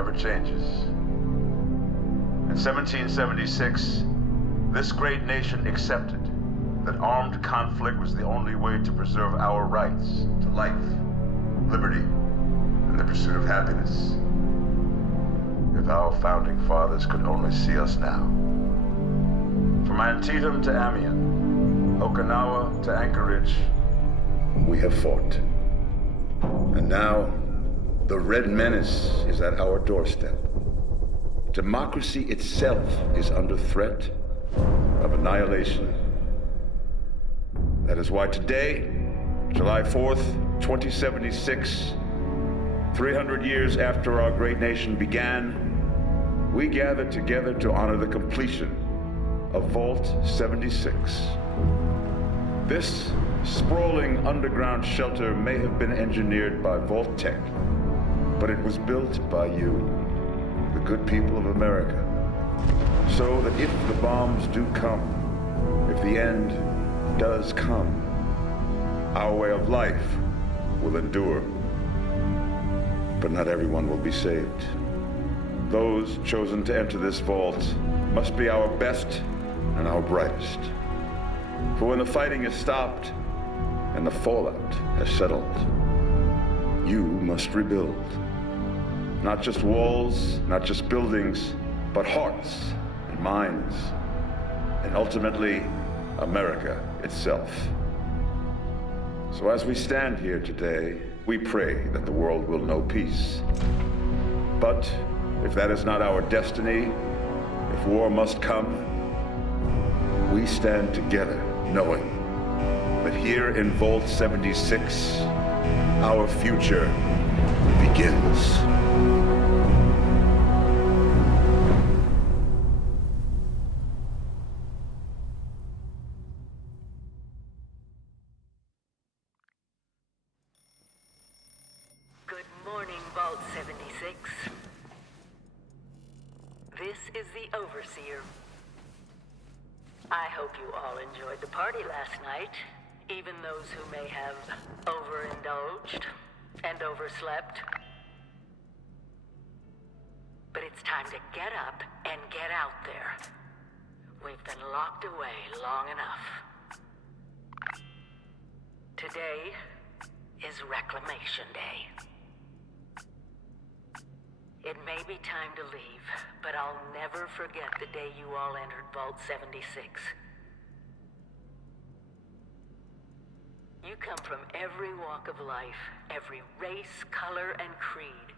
never changes. In 1776, this great nation accepted that armed conflict was the only way to preserve our rights to life, liberty, and the pursuit of happiness. If our founding fathers could only see us now. From Antietam to Amiens, Okinawa to Anchorage, we have fought. And now, the Red Menace is at our doorstep. Democracy itself is under threat of annihilation. That is why today, July 4th, 2076, 300 years after our great nation began, we gather together to honor the completion of Vault 76. This sprawling underground shelter may have been engineered by Vault Tech, but it was built by you, the good people of America, so that if the bombs do come, if the end does come, our way of life will endure. But not everyone will be saved. Those chosen to enter this vault must be our best and our brightest. For when the fighting is stopped and the fallout has settled, you must rebuild. Not just walls, not just buildings, but hearts and minds, and ultimately, America itself. So as we stand here today, we pray that the world will know peace. But if that is not our destiny, if war must come, we stand together knowing that here in Vault 76, our future begins. Good morning, Vault 76. This is the Overseer. I hope you all enjoyed the party last night, even those who may have overindulged and overslept. But it's time to get up and get out there. We've been locked away long enough. Today is Reclamation Day. It may be time to leave, but I'll never forget the day you all entered Vault 76. You come from every walk of life, every race, color, and creed.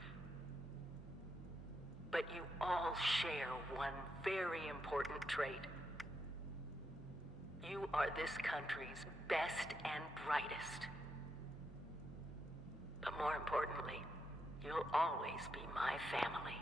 But you all share one very important trait. You are this country's best and brightest. But more importantly, you'll always be my family.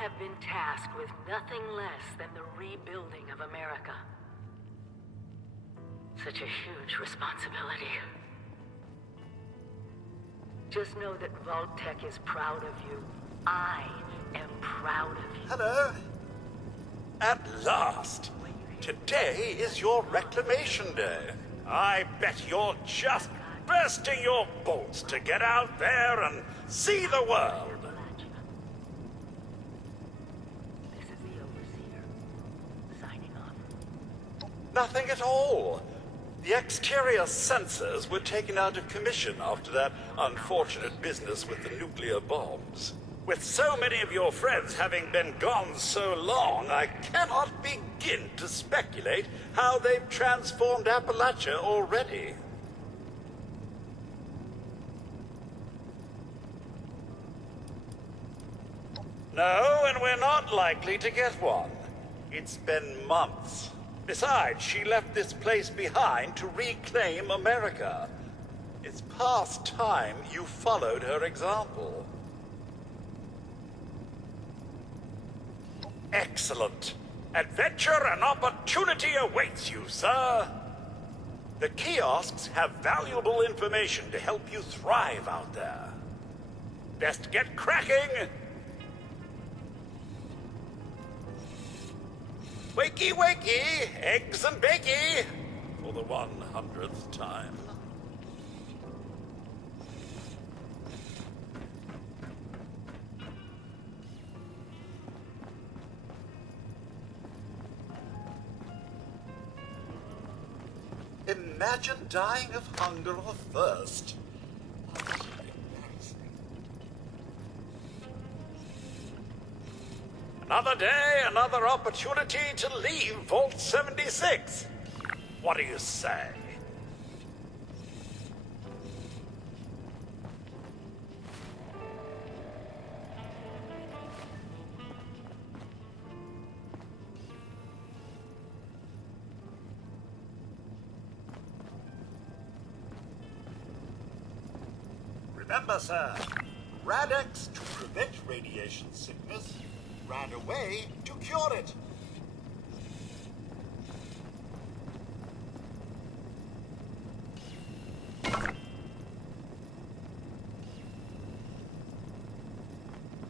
have been tasked with nothing less than the rebuilding of America. Such a huge responsibility. Just know that Vault-Tec is proud of you. I am proud of you. Hello? At last! Today is your reclamation day. I bet you're just bursting your bolts to get out there and see the world. This is the Overseer, signing off. Nothing at all. The exterior sensors were taken out of commission after that unfortunate business with the nuclear bombs. With so many of your friends having been gone so long, I cannot begin to speculate how they've transformed Appalachia already. No, and we're not likely to get one. It's been months. Besides, she left this place behind to reclaim America. It's past time you followed her example. Excellent. Adventure and opportunity awaits you, sir. The kiosks have valuable information to help you thrive out there. Best get cracking! Wakey, wakey, eggs and bakey, for the 100th time. Imagine dying of hunger or thirst. Another day, another opportunity to leave Vault 76. What do you say? Remember, sir, Rad-X to prevent radiation sickness, Rad-Away to cure it.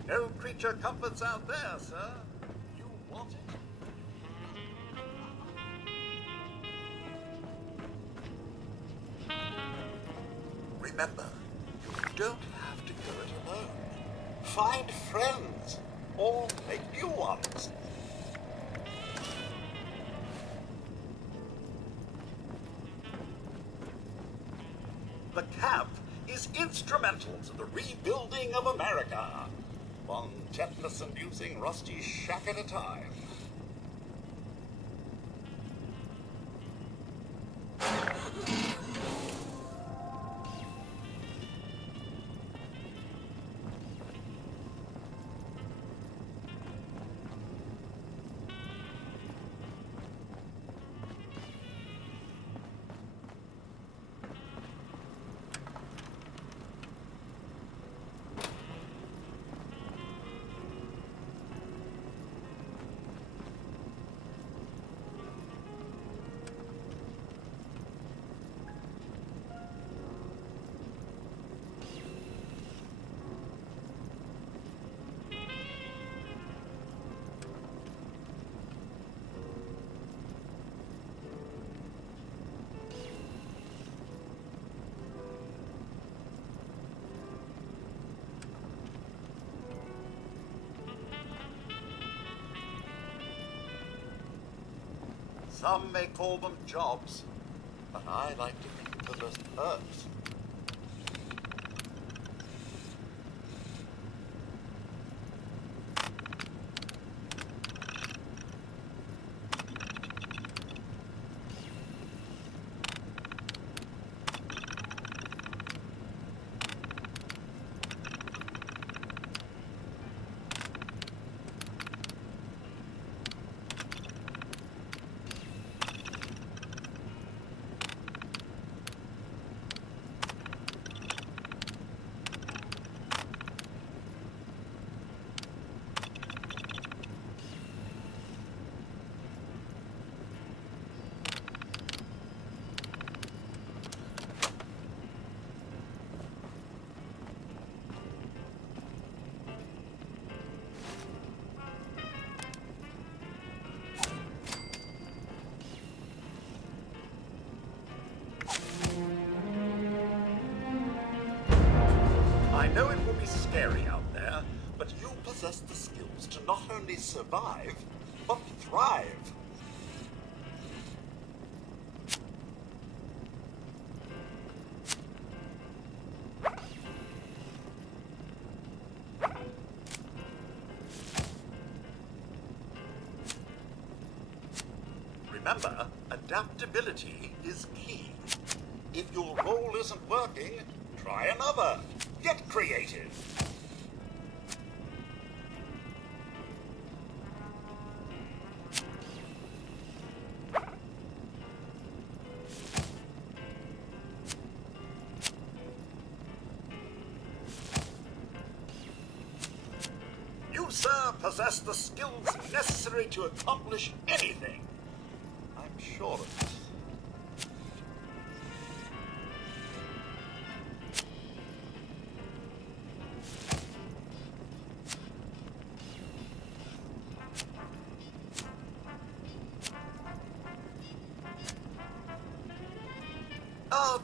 No creature comforts out there, sir. You want it? Remember, you don't have to go it alone. Find friends, or make new ones. The camp is instrumental to the rebuilding of America. One tetanus-inducing rusty shack at a time. Some may call them jobs, but I like to think of them as perks. scary out there, but you possess the skills to not only survive, but thrive. Remember, adaptability is key. If your role isn't working, try another. Get creative. You, sir, possess the skills necessary to accomplish anything. I'm sure of it.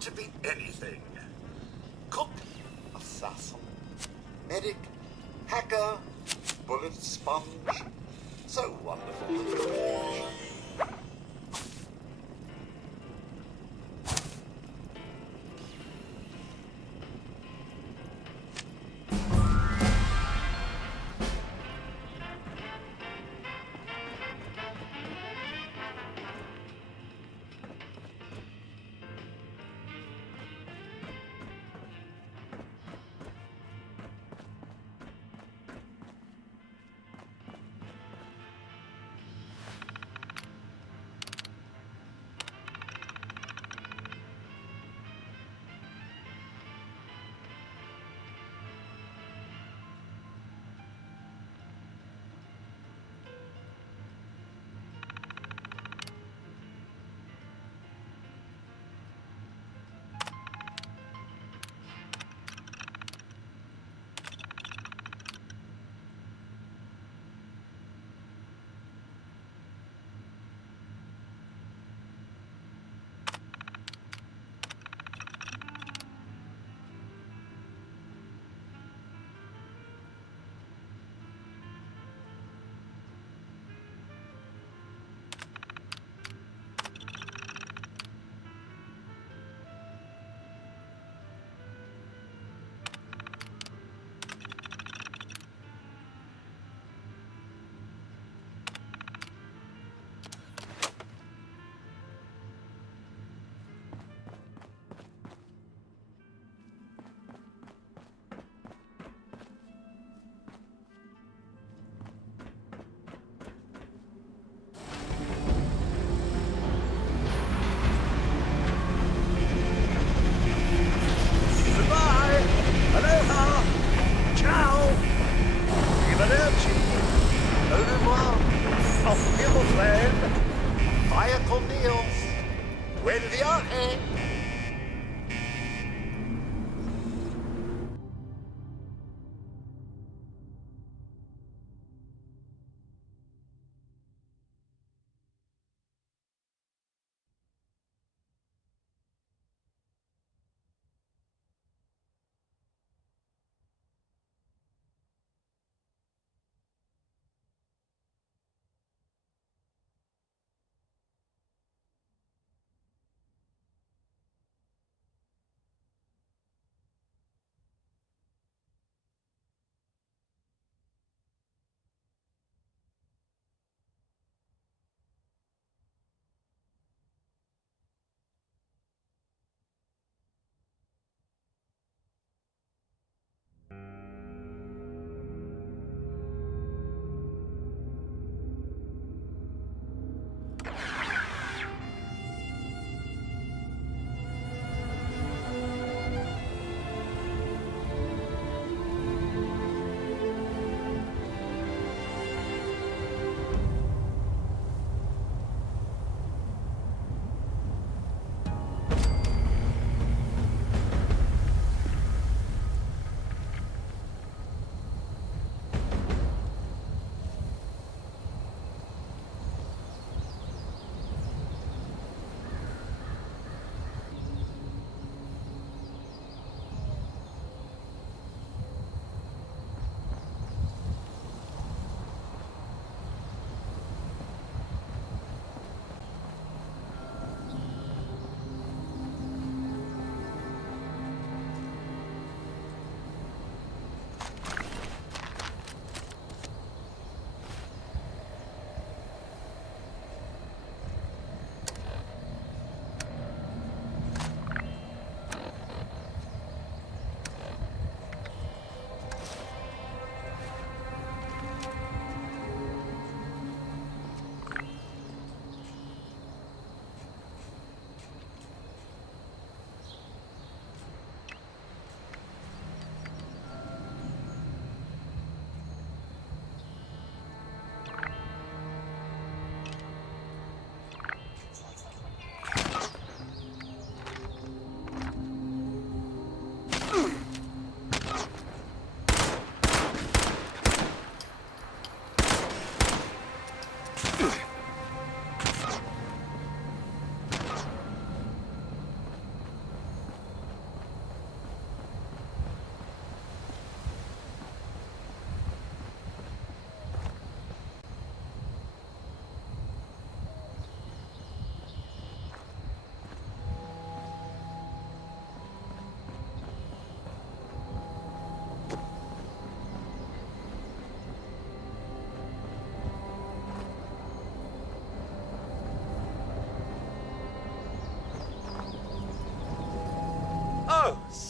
To be anything. Cook, assassin, medic, hacker, bullet sponge. So wonderful to change. Buen viaje.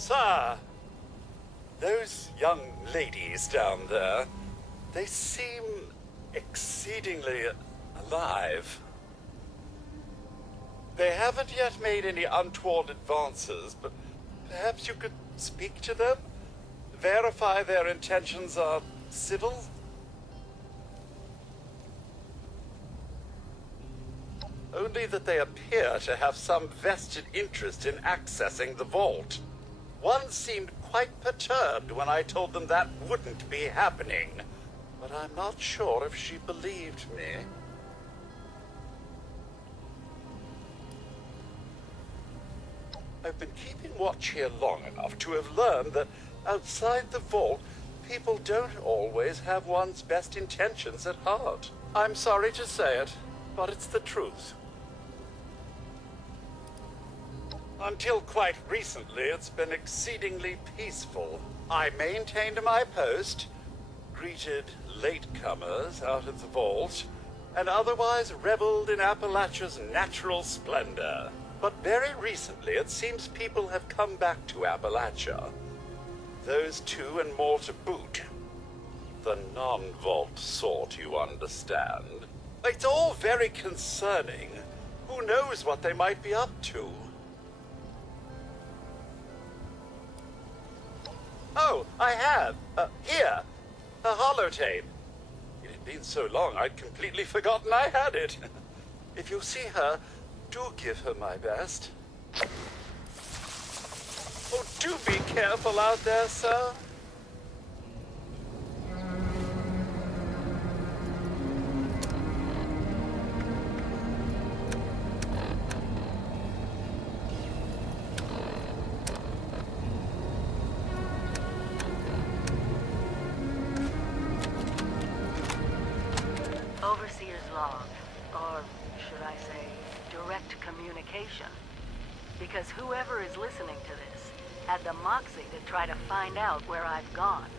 Sir, those young ladies down there, they seem exceedingly alive. They haven't yet made any untoward advances, but perhaps you could speak to them? Verify their intentions are civil? Only that they appear to have some vested interest in accessing the vault. One seemed quite perturbed when I told them that wouldn't be happening, but I'm not sure if she believed me. I've been keeping watch here long enough to have learned that outside the vault, people don't always have one's best intentions at heart. I'm sorry to say it, but it's the truth. Until quite recently, it's been exceedingly peaceful. I maintained my post, greeted latecomers out of the vault, and otherwise reveled in Appalachia's natural splendor. But very recently, it seems people have come back to Appalachia. Those two and more to boot. The non-vault sort, you understand. It's all very concerning. Who knows what they might be up to? Oh, I have. Here. A holotape. It had been so long, I'd completely forgotten I had it. If you see her, do give her my best. Oh, do be careful out there, sir. Overseer's log, or should I say, direct communication. Because whoever is listening to this had the moxie to try to find out where I've gone.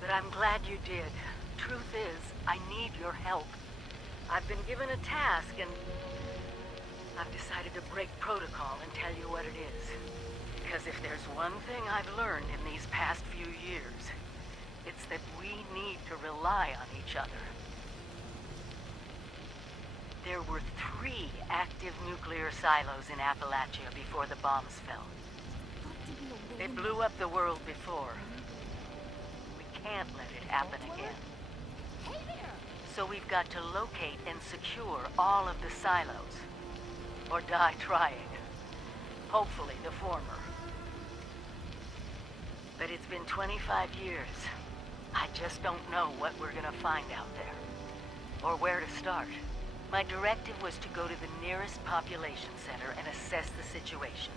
But I'm glad you did. Truth is, I need your help. I've been given a task and I've decided to break protocol and tell you what it is. Because if there's one thing I've learned in these past few years, it's that we need to rely on each other. There were 3 active nuclear silos in Appalachia before the bombs fell. They blew up the world before. We can't let it happen again. So we've got to locate and secure all of the silos. Or die trying. Hopefully the former. But it's been 25 years. I just don't know what we're gonna find out there. Or where to start. My directive was to go to the nearest population center and assess the situation.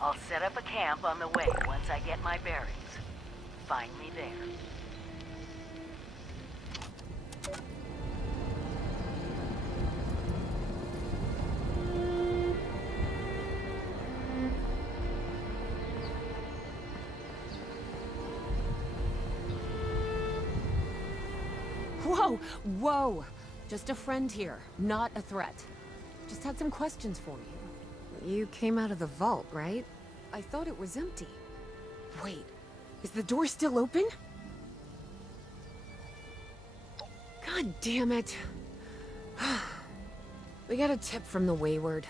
I'll set up a camp on the way once I get my bearings. Find me there. Whoa! Whoa! Just a friend here, not a threat. Just had some questions for you. You came out of the vault, right? I thought it was empty. Wait, is the door still open? God damn it. We got a tip from the Wayward.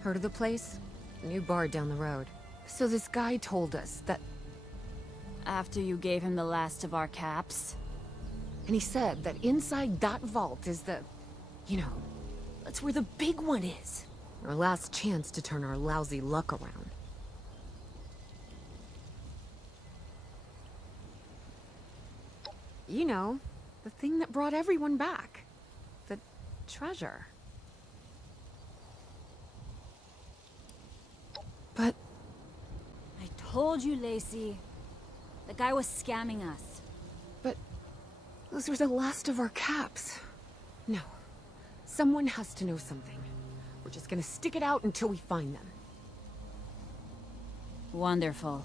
Heard of the place? New bar down the road. So this guy told us that... After you gave him the last of our caps? And he said that inside that vault is the... You know, that's where the big one is. Our last chance to turn our lousy luck around. You know, the thing that brought everyone back. The treasure. But... I told you, Lacey. The guy was scamming us. But... those were the last of our caps. No. Someone has to know something. We're just gonna stick it out until we find them. Wonderful.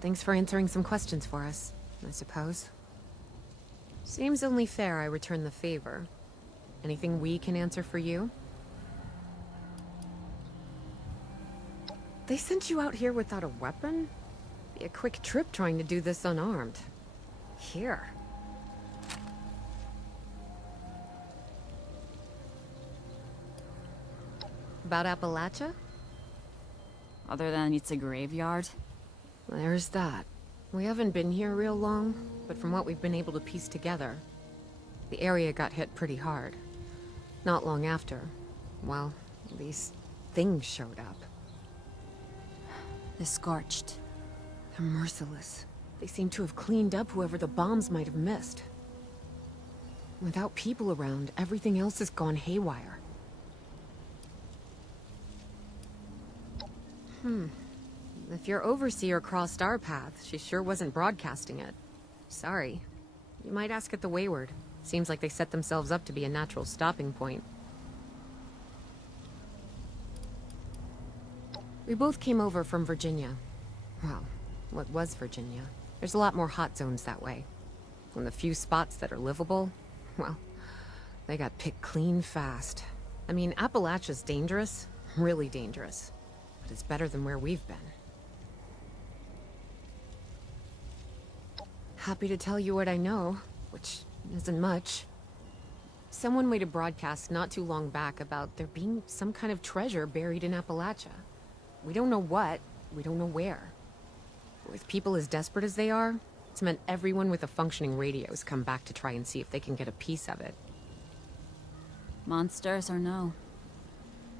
Thanks for answering some questions for us, I suppose. Seems only fair I return the favor. Anything we can answer for you? They sent you out here without a weapon? Be a quick trip trying to do this unarmed. Here. About Appalachia? Other than it's a graveyard? There's that. We haven't been here real long, but from what we've been able to piece together, the area got hit pretty hard. Not long after, well, these things showed up. The Scorched. They're merciless. They seem to have cleaned up whoever the bombs might have missed. Without people around, everything else has gone haywire. If your overseer crossed our path, she sure wasn't broadcasting it. Sorry. You might ask at the Wayward. Seems like they set themselves up to be a natural stopping point. We both came over from Virginia. Well, what was Virginia? There's a lot more hot zones that way. And the few spots that are livable, well, they got picked clean fast. I mean, Appalachia's dangerous, really dangerous. But it's better than where we've been. Happy to tell you what I know, which isn't much. Someone made a broadcast not too long back about there being some kind of treasure buried in Appalachia. We don't know what, we don't know where. With people as desperate as they are, it's meant everyone with a functioning radio's come back to try and see if they can get a piece of it. Monsters or no?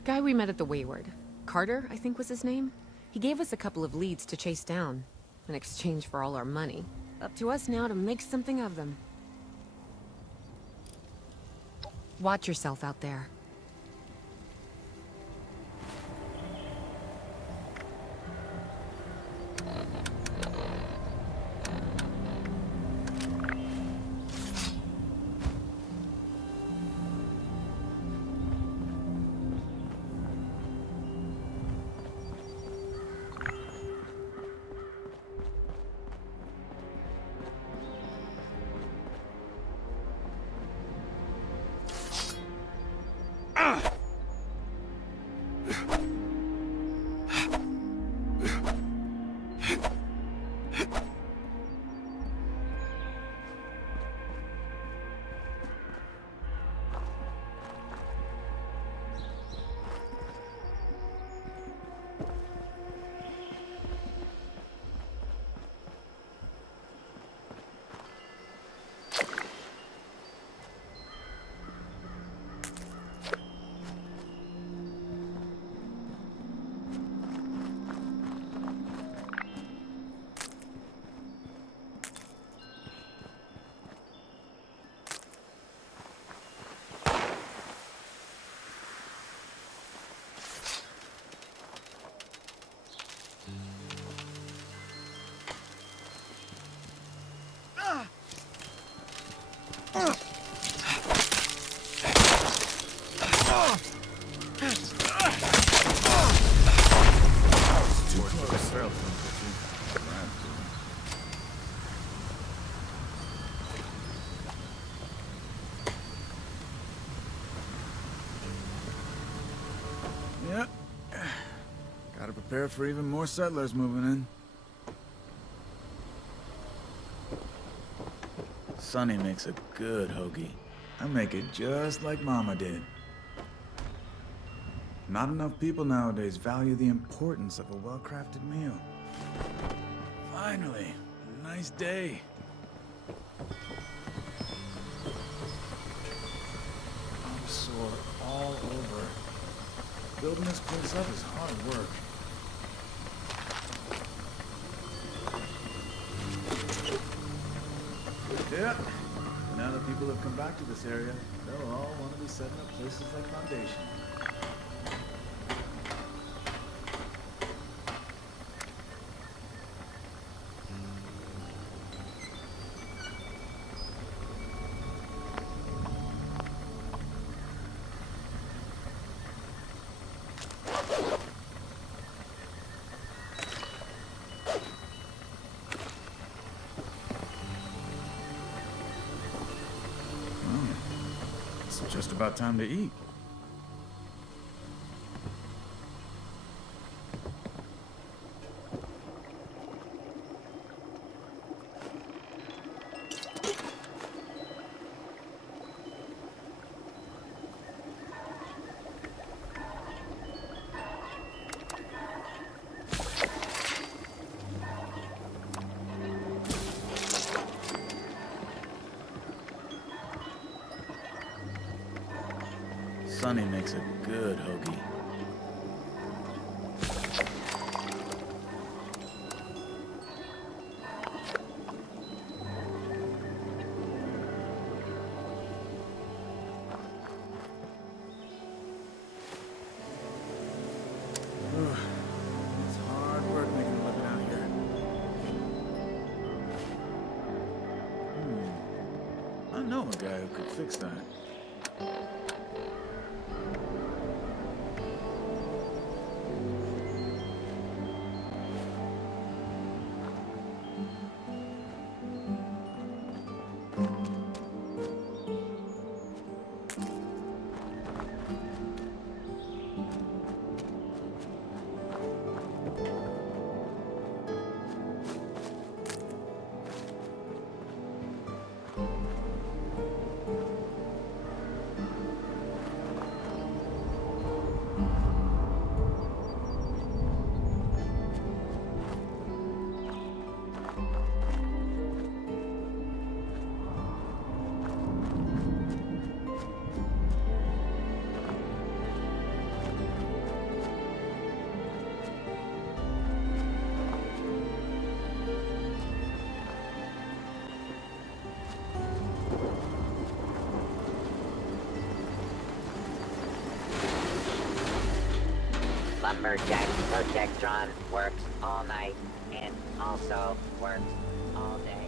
Guy we met at the Wayward. Carter, I think was his name. He gave us a couple of leads to chase down, in exchange for all our money. Up to us now to make something of them. Watch yourself out there. Yep. Gotta prepare for even more settlers moving in. Sonny makes a good hoagie. I make it just like Mama did. Not enough people nowadays value the importance of a well-crafted meal. Finally, a nice day. I'm sore all over. Building this place up is hard work. Yep. Now that people have come back to this area, they'll all want to be setting up places like Foundation. It's just about time to eat. Sonny makes a good hoagie. It's hard work making a living out here. I know a guy who could fix that. Lumberjack Protectron works all night and also works all day.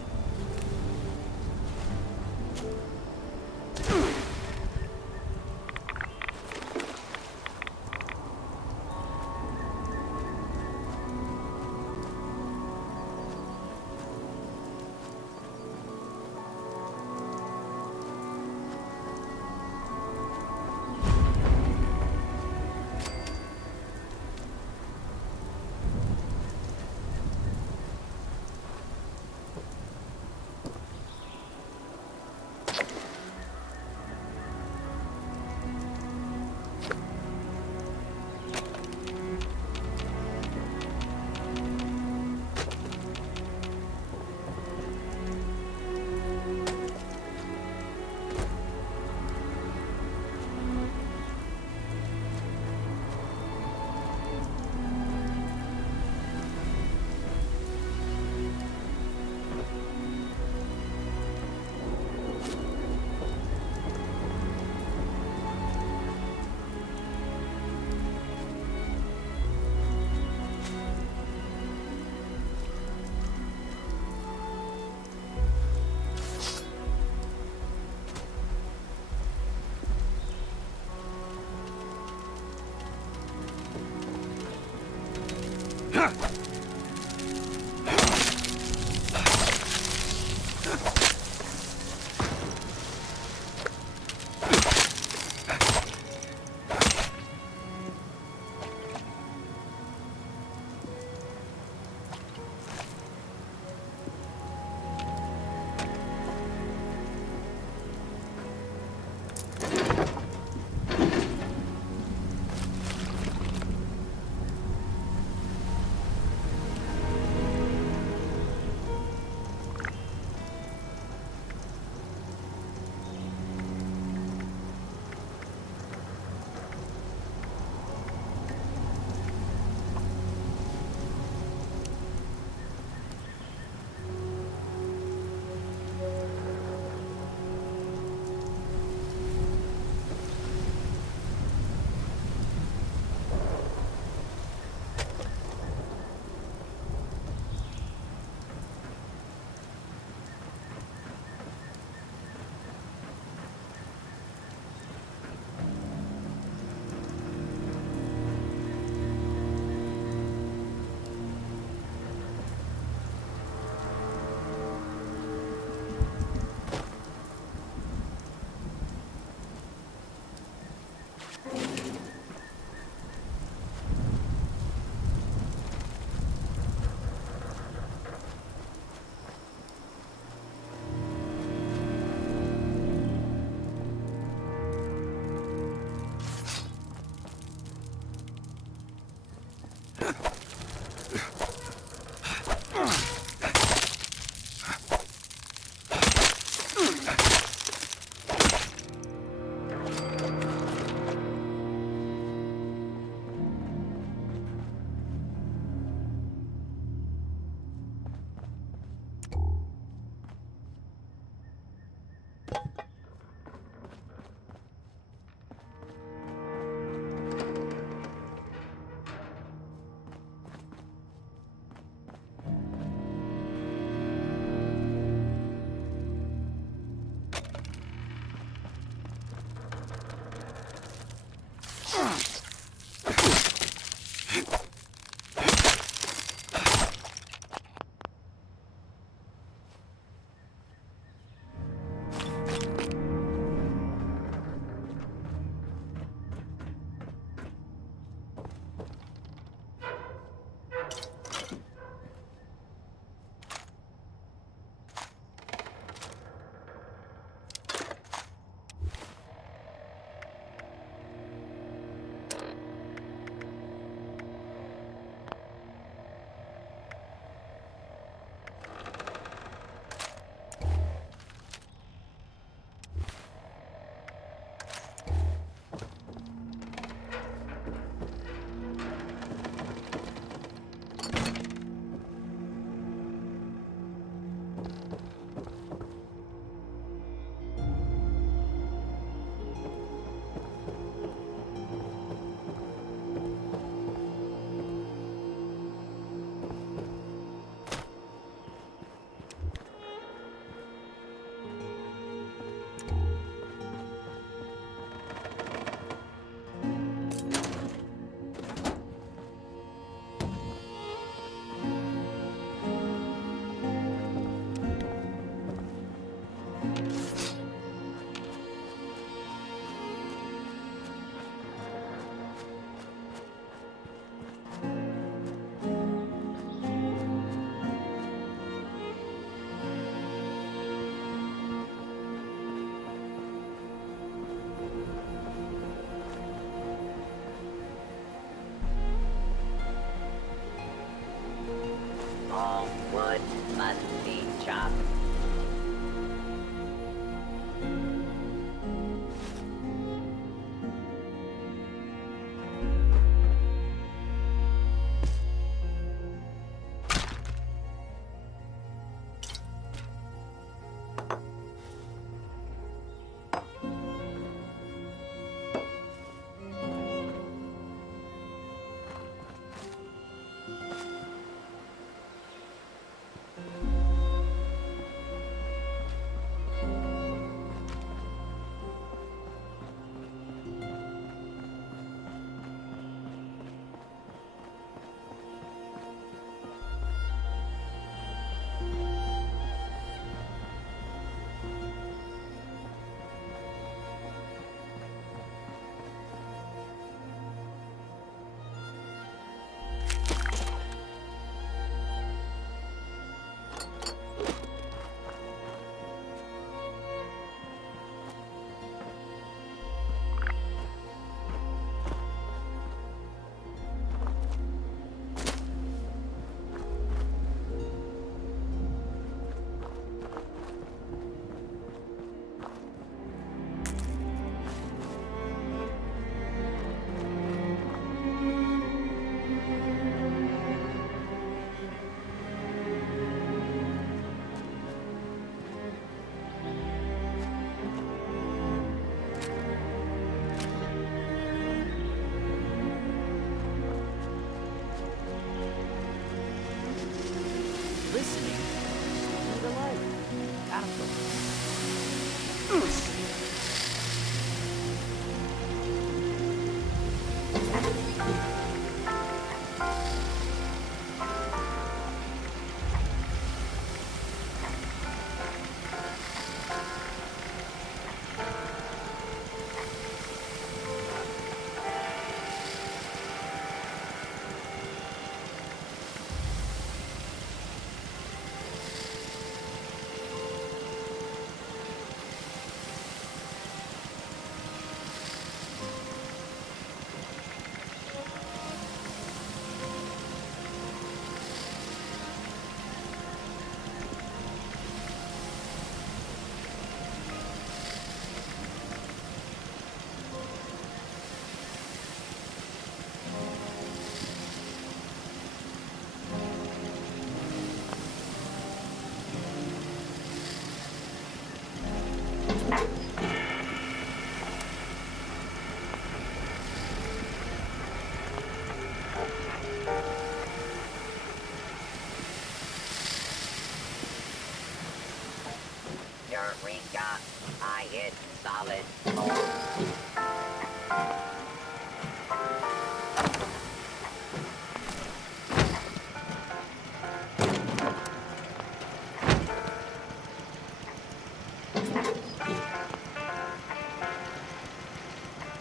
Eureka! I hit solid gold.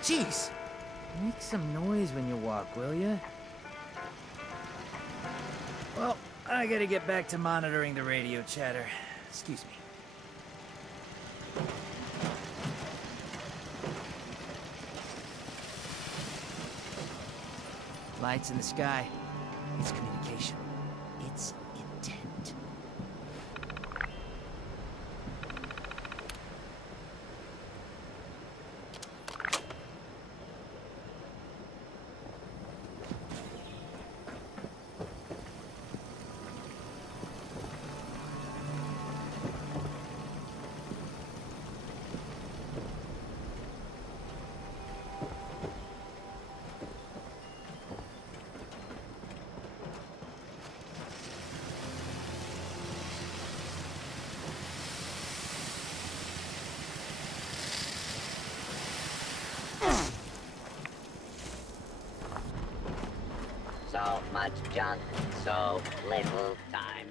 Jeez! Make some noise when you walk, will ya? Well, I gotta get back to monitoring the radio chatter. Excuse me. Lights in the sky. It's communication. It's intent. So much junk, so little time.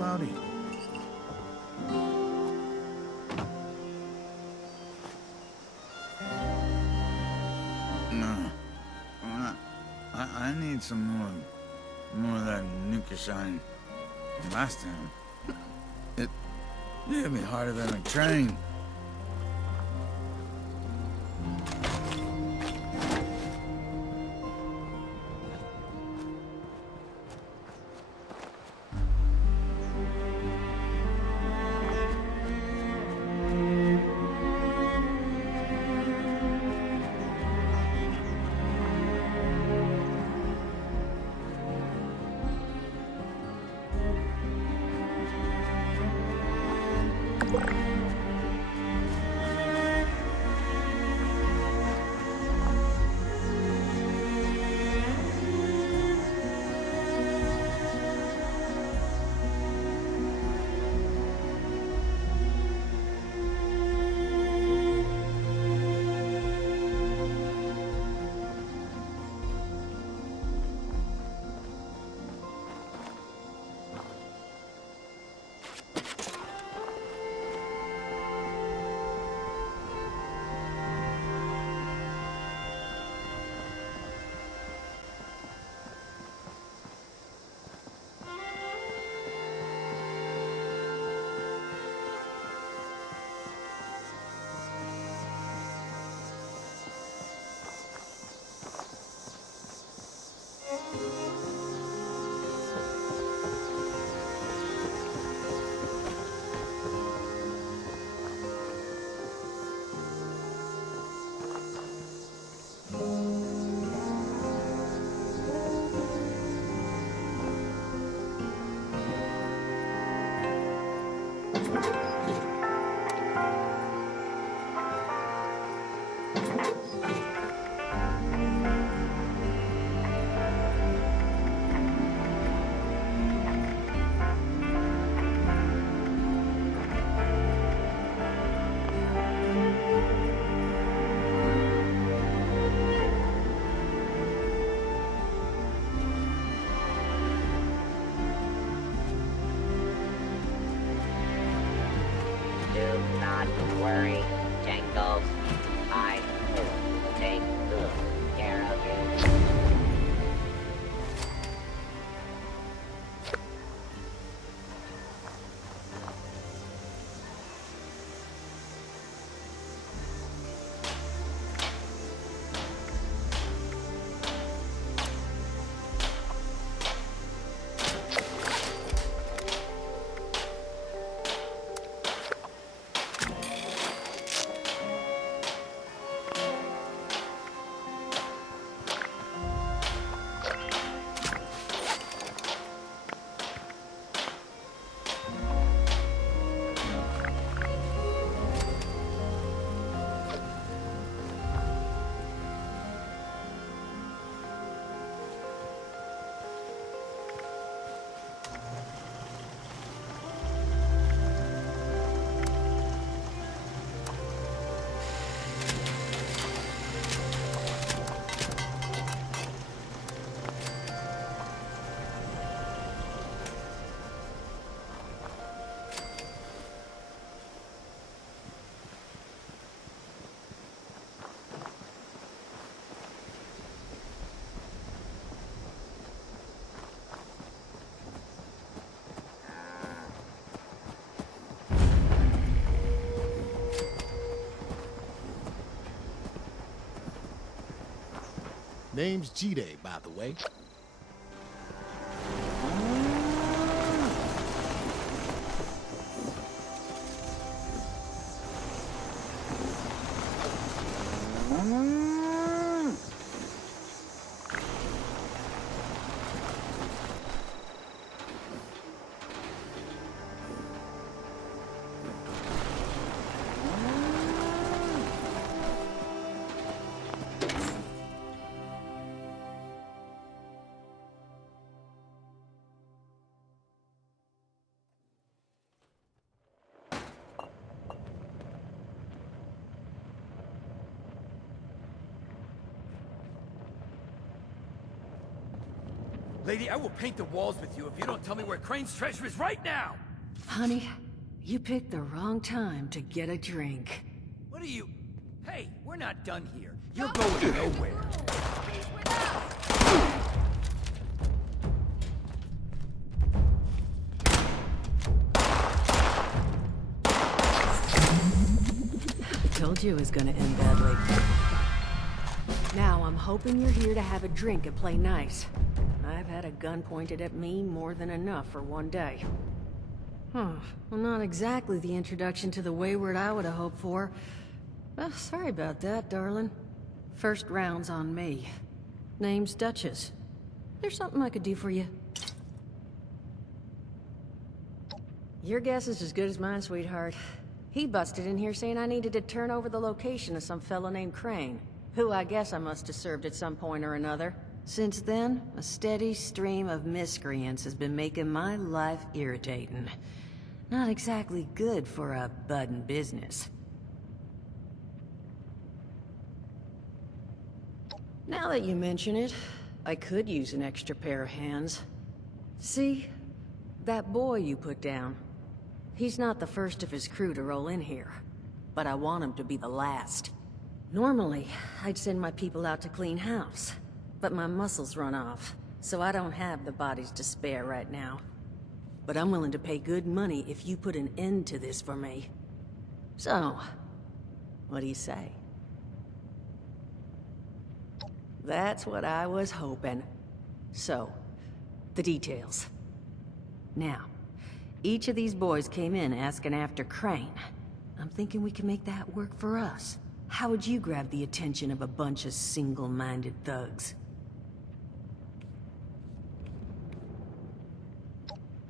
cloudy. No. I need some more of that nuka shine. Last time, it hit me harder than a train. Do not worry, Jangles. I will take good care of you. Name's G-Day, by the way. Lady, I will paint the walls with you if you don't tell me where Crane's treasure is right now! Honey, you picked the wrong time to get a drink. What are you... Hey, we're not done here. You're going nowhere. Told you it was gonna end badly. Now I'm hoping you're here to have a drink and play nice. I've had a gun pointed at me more than enough for one day. Well, not exactly the introduction to the wayward I would have hoped for. Well, sorry about that, darling. First round's on me. Name's Duchess. There's something I could do for you. Your guess is as good as mine, sweetheart. He busted in here saying I needed to turn over the location of some fellow named Crane, who I guess I must have served at some point or another. Since then, a steady stream of miscreants has been making my life irritating. Not exactly good for a budding business. Now that you mention it, I could use an extra pair of hands. See? That boy you put down. He's not the first of his crew to roll in here, but I want him to be the last. Normally, I'd send my people out to clean house, but my muscles run off, so I don't have the bodies to spare right now. But I'm willing to pay good money if you put an end to this for me. So, what do you say? That's what I was hoping. So, the details. Now, each of these boys came in asking after Crane. I'm thinking we can make that work for us. How would you grab the attention of a bunch of single-minded thugs?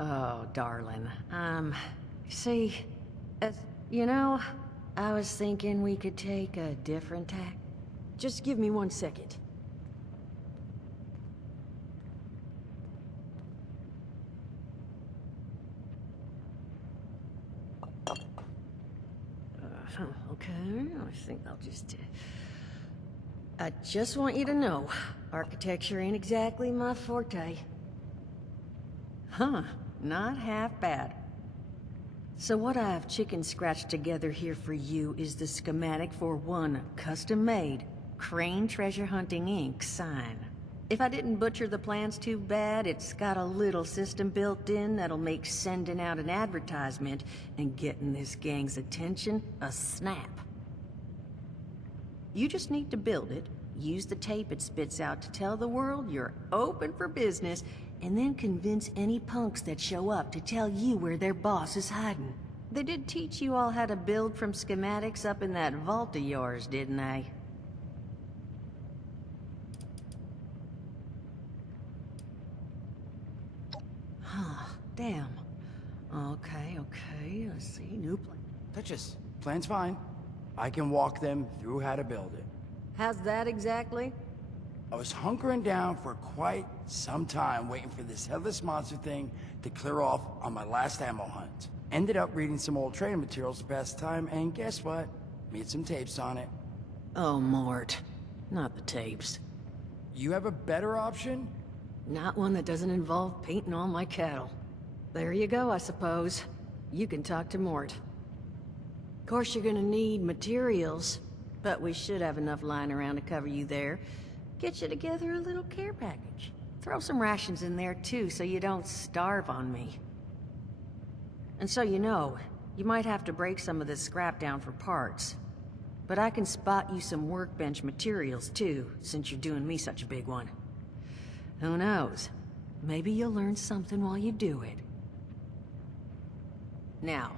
Oh, darling. See, you know, I was thinking we could take a different tack. Just give me 1 second. Okay, I think I'll just... I just want you to know, architecture ain't exactly my forte. Huh, not half bad. So what I've chicken scratched together here for you is the schematic for one custom-made Crane Treasure Hunting Inc. sign. If I didn't butcher the plans too bad, it's got a little system built in that'll make sending out an advertisement and getting this gang's attention a snap. You just need to build it, use the tape it spits out to tell the world you're open for business, and then convince any punks that show up to tell you where their boss is hiding. They did teach you all how to build from schematics up in that vault of yours, didn't they? Huh, damn. Okay, let's see, new plan. Duchess, plan's fine. I can walk them through how to build it. How's that exactly? I was hunkering down for quite some time waiting for this headless monster thing to clear off on my last ammo hunt. Ended up reading some old training materials to pass the time, and guess what? Made some tapes on it. Oh, Mort. Not the tapes. You have a better option? Not one that doesn't involve painting all my cattle. There you go, I suppose. You can talk to Mort. Of course you're gonna need materials, but we should have enough lying around to cover you there. Get you together a little care package. Throw some rations in there too, so you don't starve on me. And so you know, you might have to break some of this scrap down for parts. But I can spot you some workbench materials too, since you're doing me such a big one. Who knows? Maybe you'll learn something while you do it. Now,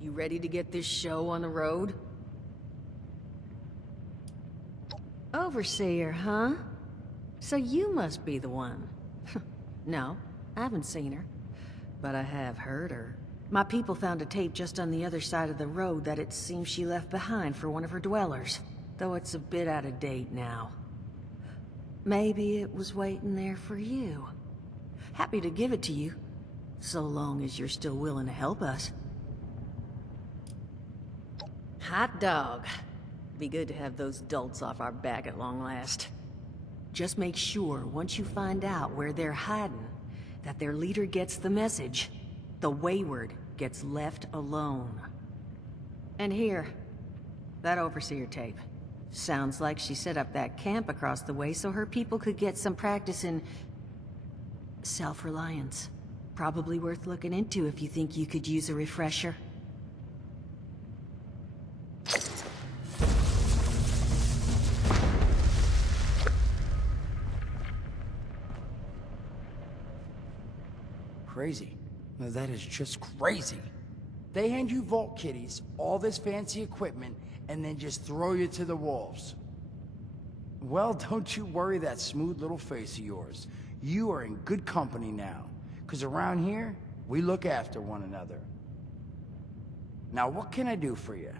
you ready to get this show on the road? Overseer, huh? So you must be the one. No, I haven't seen her. But I have heard her. My people found a tape just on the other side of the road that it seems she left behind for one of her dwellers. Though it's a bit out of date now. Maybe it was waiting there for you. Happy to give it to you, so long as you're still willing to help us. Hot dog. Be good to have those dolts off our back at long last. Just make sure, once you find out where they're hiding, that their leader gets the message. The wayward gets left alone. And here, that overseer tape. Sounds like she set up that camp across the way so her people could get some practice in self-reliance. Probably worth looking into if you think you could use a refresher. Crazy. No, that is just crazy. They hand you vault kitties, all this fancy equipment, and then just throw you to the wolves. Well, don't you worry that smooth little face of yours. You are in good company now. Because around here, we look after one another. Now, what can I do for you?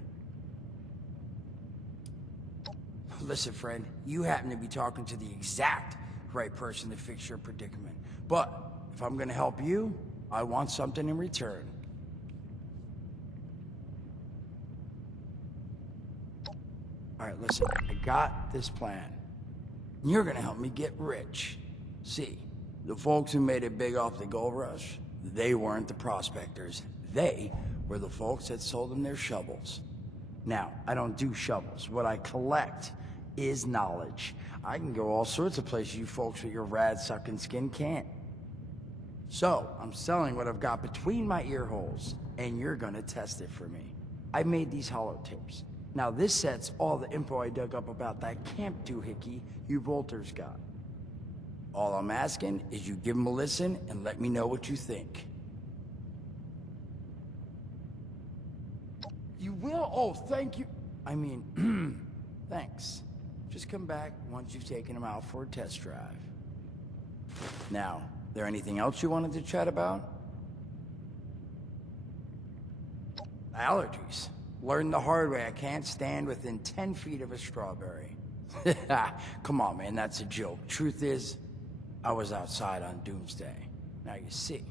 Listen, friend, you happen to be talking to the exact right person to fix your predicament. But if I'm gonna help you, I want something in return. All right, listen, I got this plan. You're gonna help me get rich. See, the folks who made it big off the gold rush, they weren't the prospectors. They were the folks that sold them their shovels. Now, I don't do shovels. What I collect is knowledge. I can go all sorts of places you folks with your rad-sucking skin can't. So, I'm selling what I've got between my ear holes, and you're gonna test it for me. I made these holotapes. Now this sets all the info I dug up about that camp doohickey you Volters got. All I'm asking is you give them a listen and let me know what you think. You will? Oh, thank you. I mean, thanks. Just come back once you've taken them out for a test drive. Now, there anything else you wanted to chat about? Allergies. Learned the hard way I can't stand within 10 feet of a strawberry. Come on, man, that's a joke. Truth is, I was outside on Doomsday. Now you see,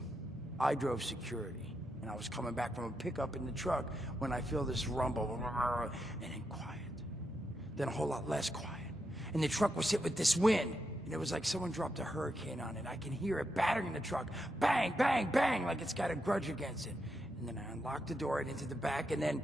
I drove security, and I was coming back from a pickup in the truck when I feel this rumble, and then quiet. Then a whole lot less quiet. And the truck was hit with this wind, and it was like someone dropped a hurricane on it. I can hear it battering the truck. Bang, bang, bang, like it's got a grudge against it. And then I unlocked the door and into the back, and then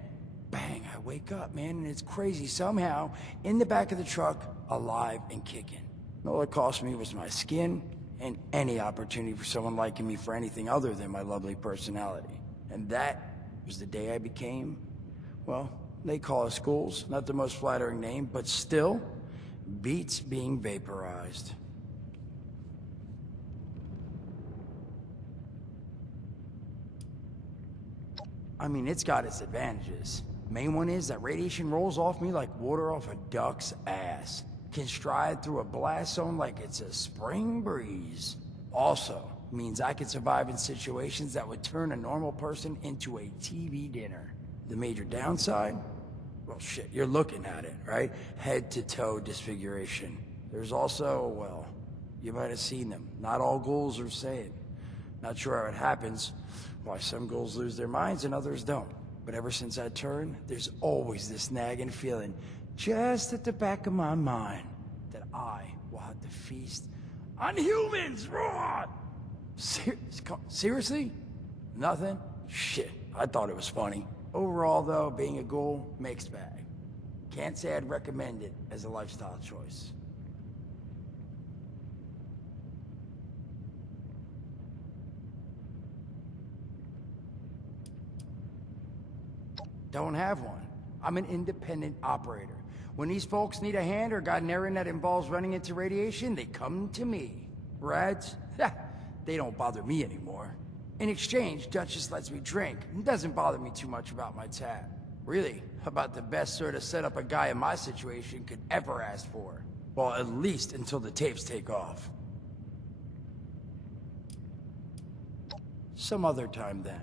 bang, I wake up, man, and it's crazy. Somehow, in the back of the truck, alive and kicking. And all it cost me was my skin and any opportunity for someone liking me for anything other than my lovely personality. And that was the day I became, well, they call us ghouls. Not the most flattering name, but still, beats being vaporized. I mean, it's got its advantages. Main one is that radiation rolls off me like water off a duck's ass. Can stride through a blast zone like it's a spring breeze. Also, means I can survive in situations that would turn a normal person into a TV dinner. The major downside? Well, shit, you're looking at it, right? Head to toe disfiguration. There's also, well, you might have seen them. Not all ghouls are the same. Not sure how it happens, why some ghouls lose their minds and others don't. But ever since I turned, there's always this nagging feeling just at the back of my mind that I will have to feast on humans! Raw! Seriously? Nothing? Shit, I thought it was funny. Overall, though, being a ghoul, mixed bag. Can't say I'd recommend it as a lifestyle choice. Don't have one. I'm an independent operator. When these folks need a hand or got an errand that involves running into radiation, they come to me. Rads? They don't bother me anymore. In exchange, Duchess lets me drink and doesn't bother me too much about my tab. Really, about the best sort of setup a guy in my situation could ever ask for. Well, at least until the tapes take off. Some other time then.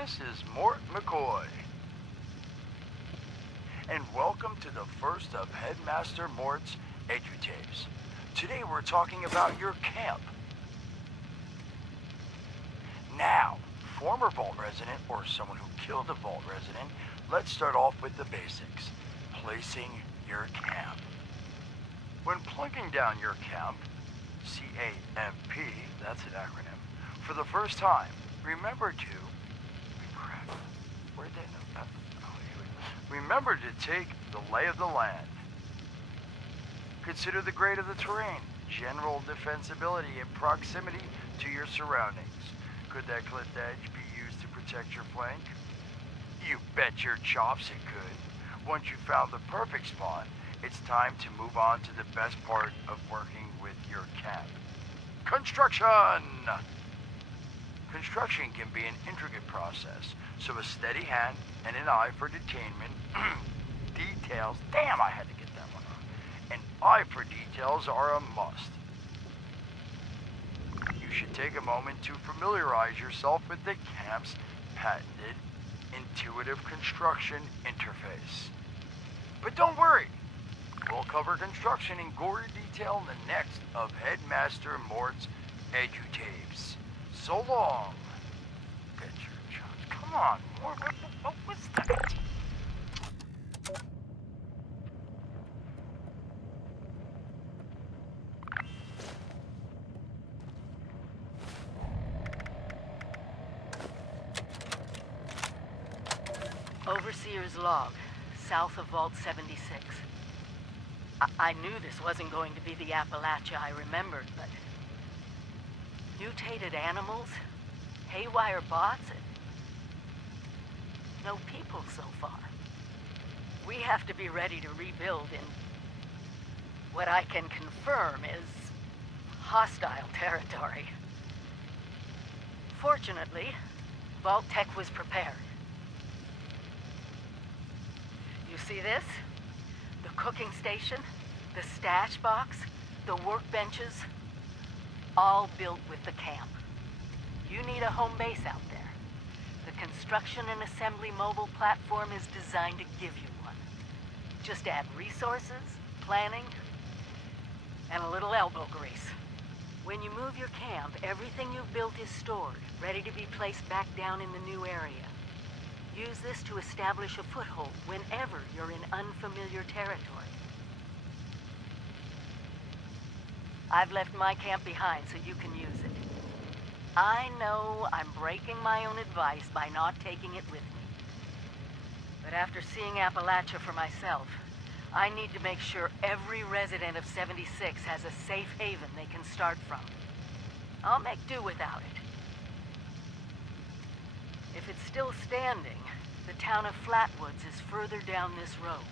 This is Mort McCoy. And welcome to the first of Headmaster Mort's edutapes. Today we're talking about your camp. Now, former Vault resident or someone who killed a Vault resident, let's start off with the basics. Placing your camp. When plunking down your camp, C-A-M-P, that's an acronym, for the first time, remember to... Remember to take the lay of the land. Consider the grade of the terrain, general defensibility, and proximity to your surroundings. Could that clipped edge be used to protect your flank? You bet your chops it could. Once you found the perfect spot, it's time to move on to the best part of working with your camp. Construction! Construction can be an intricate process, so a steady hand and an eye for detainment, details, damn I had to get that one on, an eye for details are a must. You should take a moment to familiarize yourself with the camp's patented intuitive construction interface. But don't worry, we'll cover construction in gory detail in the next of Headmaster Mort's edutapes. So long. Get your chops. Come on, Mort. What was that? Overseer's log, south of Vault 76. I knew this wasn't going to be the Appalachia I remembered, but... mutated animals, haywire bots, and... no people so far. We have to be ready to rebuild in... what I can confirm is... hostile territory. Fortunately, Vault Tech was prepared. You see this? The cooking station, the stash box, the workbenches, all built with the camp. You need a home base out there. The construction and assembly mobile platform is designed to give you one. Just add resources, planning, and a little elbow grease. When you move your camp, everything you've built is stored, ready to be placed back down in the new area. Use this to establish a foothold whenever you're in unfamiliar territory. I've left my camp behind so you can use it. I know I'm breaking my own advice by not taking it with me. But after seeing Appalachia for myself, I need to make sure every resident of 76 has a safe haven they can start from. I'll make do without it. If it's still standing, the town of Flatwoods is further down this road.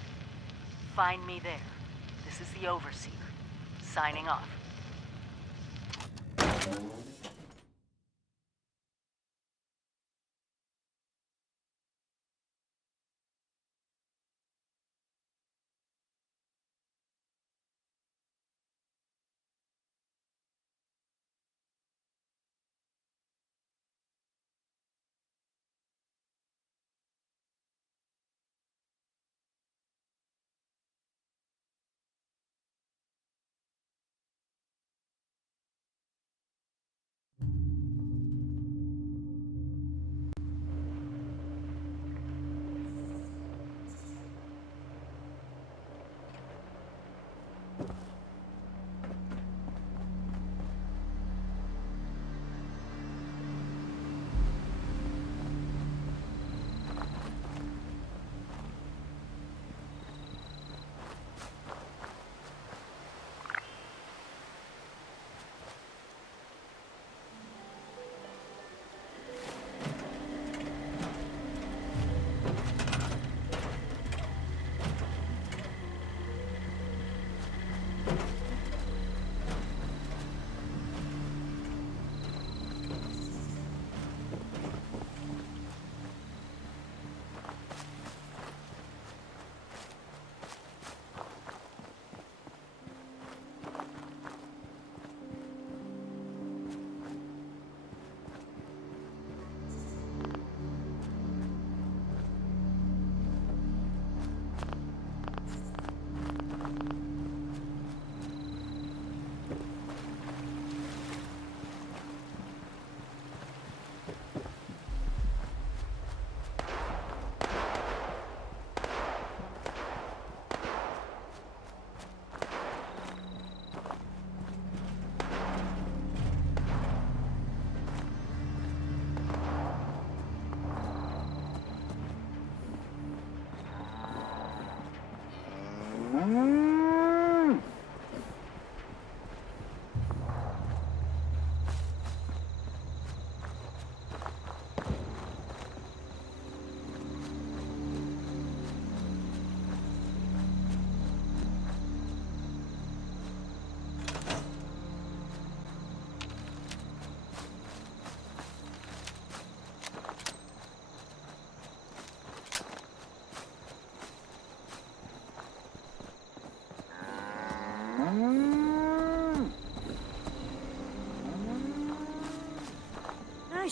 Find me there. This is the Overseer, signing off.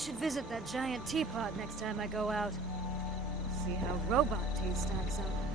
should visit that giant teapot next time I go out. See how robot tea stacks up.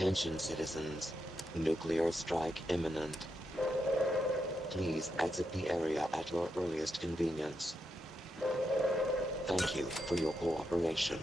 Attention citizens. Nuclear strike imminent. Please exit the area at your earliest convenience. Thank you for your cooperation.